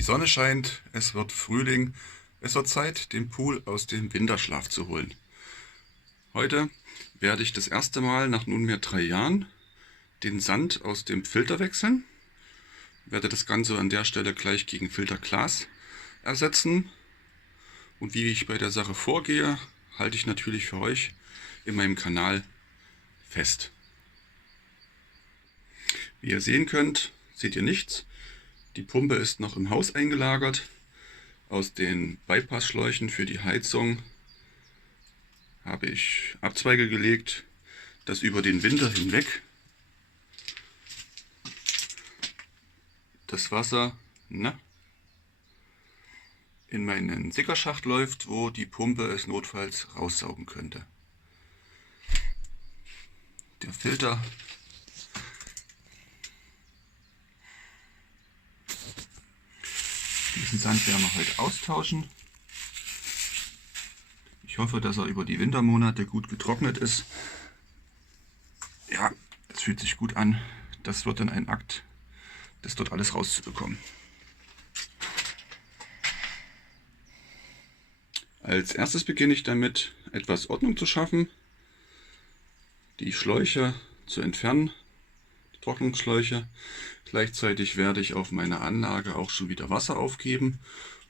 Die Sonne scheint, es wird Frühling, es wird Zeit, den Pool aus dem Winterschlaf zu holen. Heute werde ich das erste Mal nach nunmehr 3 Jahren den Sand aus dem Filter wechseln. Werde das Ganze an der Stelle gleich gegen Filterglas ersetzen. Und wie ich bei der Sache vorgehe, halte ich natürlich für euch in meinem Kanal fest. Wie ihr sehen könnt, seht ihr nichts. Die Pumpe ist noch im Haus eingelagert. Aus den Bypassschläuchen für die Heizung habe ich Abzweige gelegt, dass über den Winter hinweg das Wasser in meinen Sickerschacht läuft, wo die Pumpe es notfalls raussaugen könnte. Der Filter diesen Sand werden wir heute austauschen. Ich hoffe, dass er über die Wintermonate gut getrocknet ist. Ja, es fühlt sich gut an. Das wird dann ein Akt, das dort alles rauszubekommen. Als erstes beginne ich damit, etwas Ordnung zu schaffen, die Schläuche zu entfernen, die Trocknungsschläuche. Gleichzeitig werde ich auf meiner Anlage auch schon wieder Wasser aufgeben,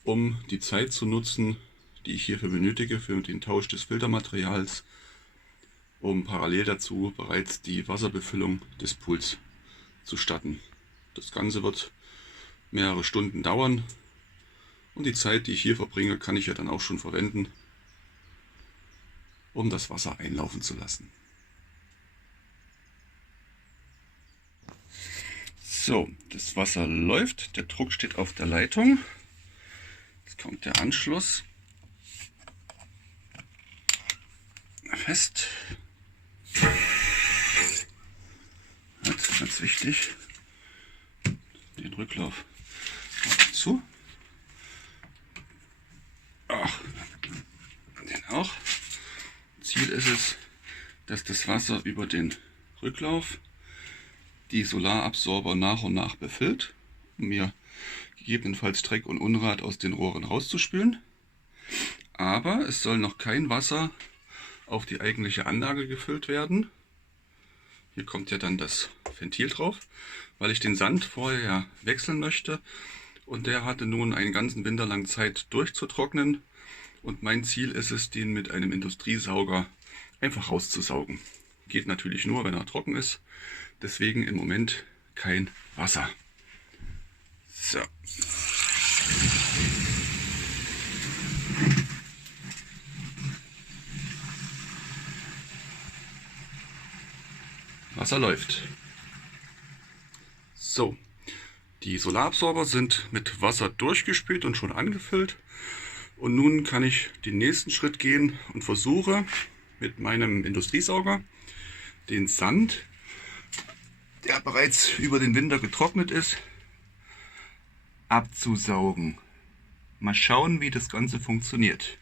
um die Zeit zu nutzen, die ich hierfür benötige, für den Tausch des Filtermaterials, um parallel dazu bereits die Wasserbefüllung des Pools zu starten. Das Ganze wird mehrere Stunden dauern und die Zeit, die ich hier verbringe, kann ich ja dann auch schon verwenden, um das Wasser einlaufen zu lassen. So, das Wasser läuft, der Druck steht auf der Leitung. Jetzt kommt der Anschluss fest. Jetzt ganz wichtig, den Rücklauf zu. Den auch. Ziel ist es, dass das Wasser über den Rücklauf die Solarabsorber nach und nach befüllt, um mir gegebenenfalls Dreck und Unrat aus den Rohren rauszuspülen. Aber es soll noch kein Wasser auf die eigentliche Anlage gefüllt werden. Hier kommt ja dann das Ventil drauf, weil ich den Sand vorher ja wechseln möchte. Und der hatte nun einen ganzen Winter lang Zeit durchzutrocknen. Und mein Ziel ist es, den mit einem Industriesauger einfach rauszusaugen. Geht natürlich nur, wenn er trocken ist. Deswegen im Moment kein Wasser. So. Wasser läuft. So. Die Solarabsorber sind mit Wasser durchgespült und schon angefüllt. Und nun kann ich den nächsten Schritt gehen und versuche mit meinem Industriesauger den Sand, der bereits über den Winter getrocknet ist, abzusaugen. Mal schauen, wie das Ganze funktioniert.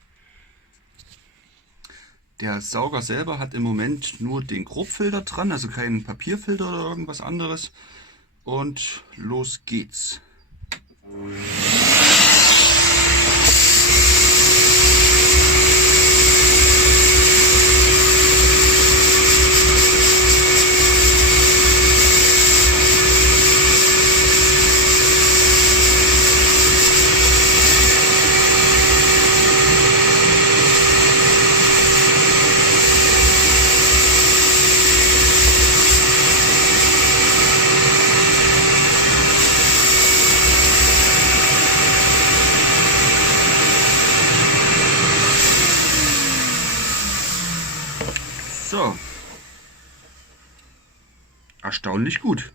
Der Sauger selber hat im Moment nur den Grobfilter dran, also keinen Papierfilter oder irgendwas anderes. Und los geht's. So, erstaunlich gut.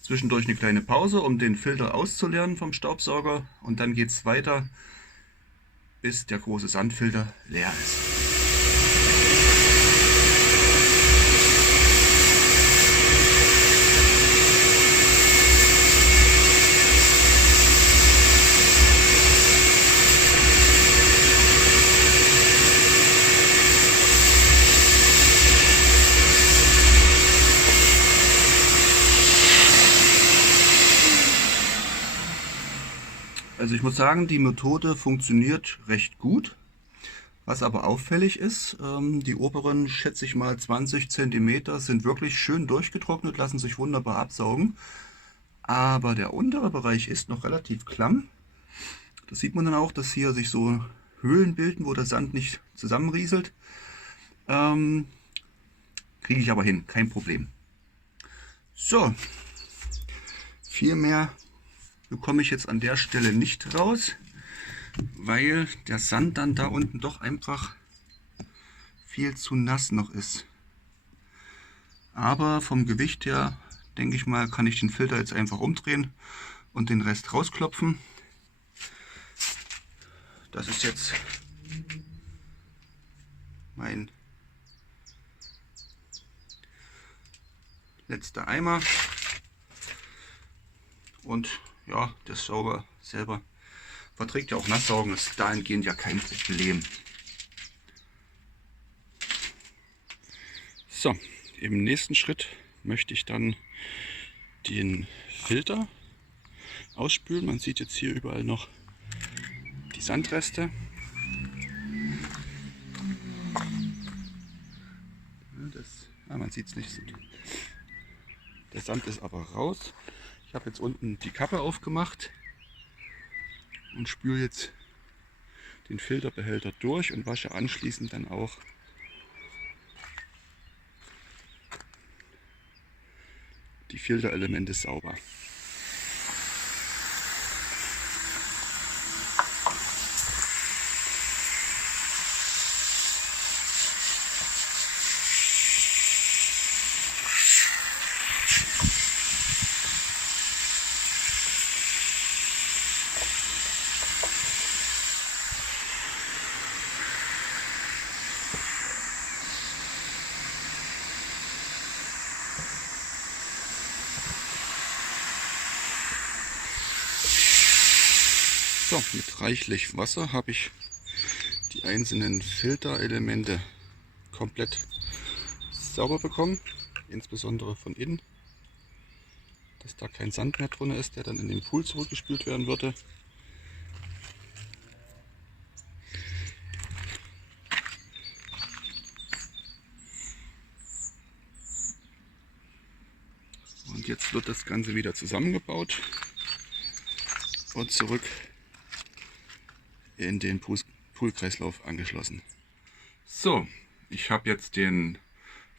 Zwischendurch eine kleine Pause, um den Filter auszuleeren vom Staubsauger, und dann geht es weiter, bis der große Sandfilter leer ist. Also ich muss sagen, die Methode funktioniert recht gut. Was aber auffällig ist, die oberen, schätze ich mal 20 cm, sind wirklich schön durchgetrocknet, lassen sich wunderbar absaugen. Aber der untere Bereich ist noch relativ klamm. Das sieht man dann auch, dass hier sich so Höhlen bilden, wo der Sand nicht zusammenrieselt. Kriege ich aber hin, kein Problem. So, viel mehr bekomme ich jetzt an der Stelle nicht raus, weil der Sand dann da unten doch einfach viel zu nass noch ist. Aber vom Gewicht her, denke ich mal, kann ich den Filter jetzt einfach umdrehen und den Rest rausklopfen. Das ist jetzt mein letzter Eimer. Und ja, das Sauber selber verträgt ja auch Nasssaugen, ist dahingehend ja kein Problem. So, im nächsten Schritt möchte ich dann den Filter ausspülen. Man sieht jetzt hier überall noch die Sandreste. Man sieht es nicht. Der Sand ist aber raus. Ich habe jetzt unten die Kappe aufgemacht und spüle jetzt den Filterbehälter durch und wasche anschließend dann auch die Filterelemente sauber. So, mit reichlich Wasser habe ich die einzelnen Filterelemente komplett sauber bekommen, insbesondere von innen, dass da kein Sand mehr drin ist, der dann in den Pool zurückgespült werden würde. Und jetzt wird das Ganze wieder zusammengebaut und zurück in den Poolkreislauf angeschlossen. So, ich habe jetzt den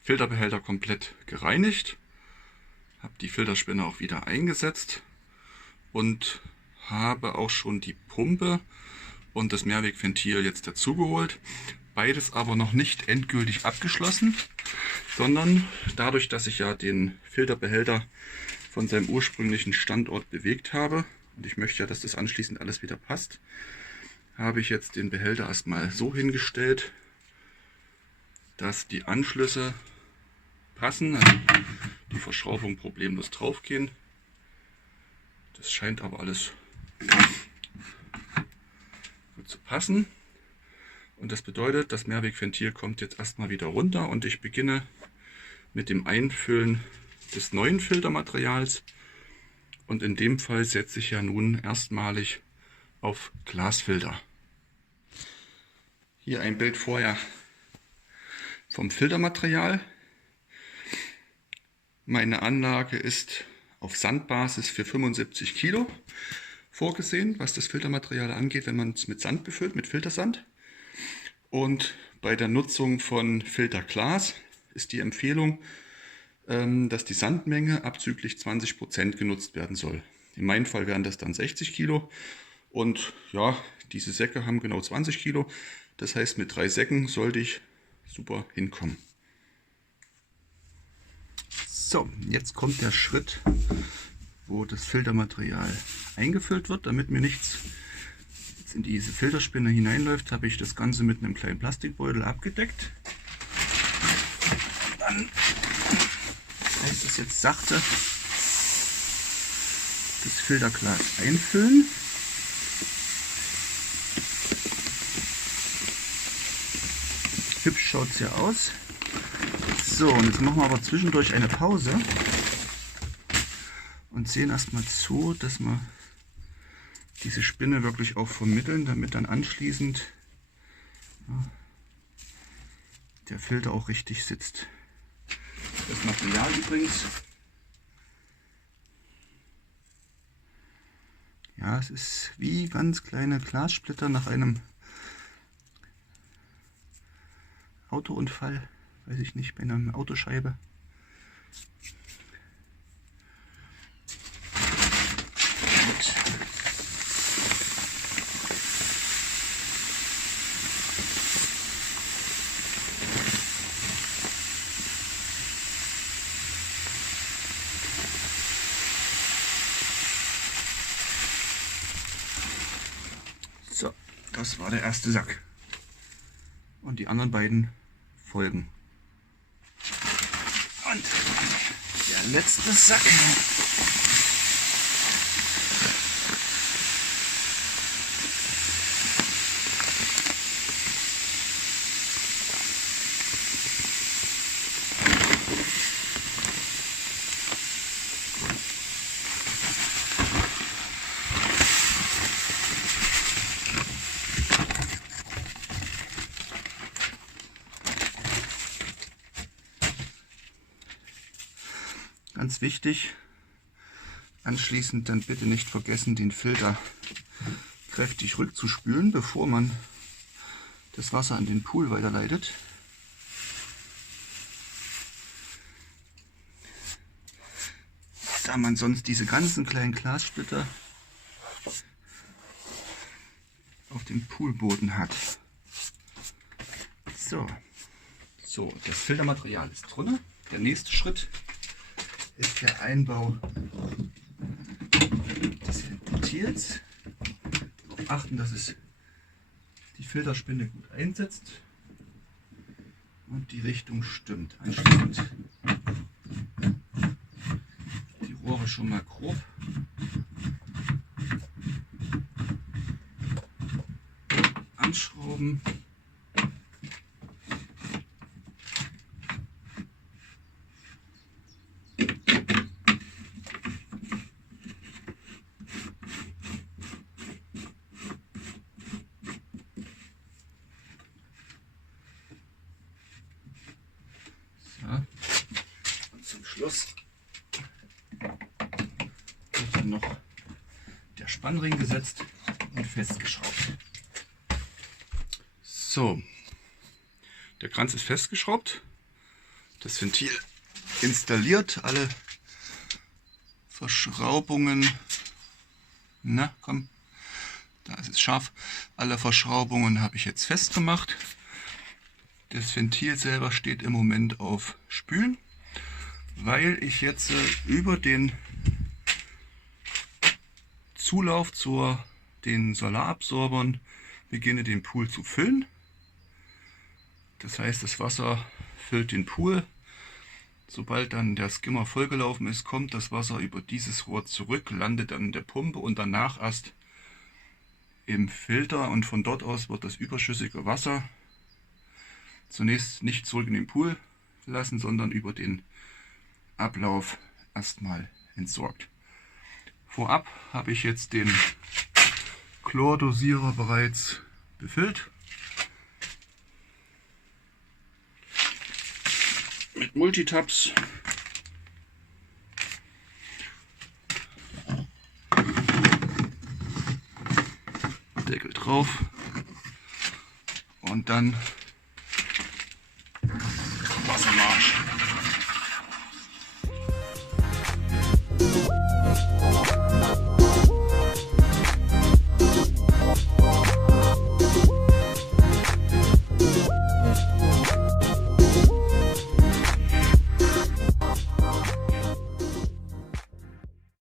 Filterbehälter komplett gereinigt, habe die Filterspinne auch wieder eingesetzt und habe auch schon die Pumpe und das Mehrwegventil jetzt dazugeholt. Beides aber noch nicht endgültig abgeschlossen, sondern dadurch, dass ich ja den Filterbehälter von seinem ursprünglichen Standort bewegt habe und ich möchte ja, dass das anschließend alles wieder passt, habe ich jetzt den Behälter erstmal so hingestellt, dass die Anschlüsse passen, also die Verschraubung problemlos drauf gehen. Das scheint aber alles gut zu passen. Und das bedeutet, das Mehrwegventil kommt jetzt erstmal wieder runter und ich beginne mit dem Einfüllen des neuen Filtermaterials. Und in dem Fall setze ich ja nun erstmalig auf Glasfilter. Hier ein Bild vorher vom Filtermaterial. Meine Anlage ist auf Sandbasis für 75 Kilo vorgesehen, was das Filtermaterial angeht, wenn man es mit Sand befüllt, mit Filtersand. Und bei der Nutzung von Filterglas ist die Empfehlung, dass die Sandmenge abzüglich 20% genutzt werden soll. In meinem Fall wären das dann 60 Kilo. Und ja, diese Säcke haben genau 20 Kilo. Das heißt, mit 3 Säcken sollte ich super hinkommen. So, jetzt kommt der Schritt, wo das Filtermaterial eingefüllt wird. Damit mir nichts jetzt in diese Filterspinne hineinläuft, habe ich das Ganze mit einem kleinen Plastikbeutel abgedeckt. Dann heißt es jetzt sachte das Filterglas einfüllen. Hübsch schaut es ja aus. So, und jetzt machen wir aber zwischendurch eine Pause und sehen erstmal zu, dass wir diese Spinne wirklich auch vermitteln, damit dann anschließend der Filter auch richtig sitzt. Das Material übrigens, ja, es ist wie ganz kleine Glassplitter nach einem Autounfall, weiß ich nicht, bei einer Autoscheibe. Gut. So, das war der erste Sack. Und die anderen beiden folgen. Und der letzte Sack. Ganz wichtig, anschließend dann bitte nicht vergessen, den Filter kräftig rückzuspülen, bevor man das Wasser an den Pool weiterleitet. Da man sonst diese ganzen kleinen Glassplitter auf dem Poolboden hat. So, das Filtermaterial ist drin. Der nächste Schritt ist der Einbau des Ventils. Darauf achten, dass es die Filterspinne gut einsetzt und die Richtung stimmt. Anschließend die Rohre schon mal grob anschrauben. Und zum Schluss wird dann noch der Spannring gesetzt und festgeschraubt. So, der Kranz ist festgeschraubt, das Ventil installiert, alle Verschraubungen, na komm, da ist es scharf, alle Verschraubungen habe ich jetzt festgemacht. Das Ventil selber steht im Moment auf Spülen, weil ich jetzt über den Zulauf zu den Solarabsorbern beginne, den Pool zu füllen. Das heißt, das Wasser füllt den Pool. Sobald dann der Skimmer vollgelaufen ist, kommt das Wasser über dieses Rohr zurück, landet dann in der Pumpe und danach erst im Filter, und von dort aus wird das überschüssige Wasser zunächst nicht zurück in den Pool lassen, sondern über den Ablauf erstmal entsorgt. Vorab habe ich jetzt den Chlordosierer bereits befüllt. Mit Multitabs. Deckel drauf. Und dann Wassermarsch.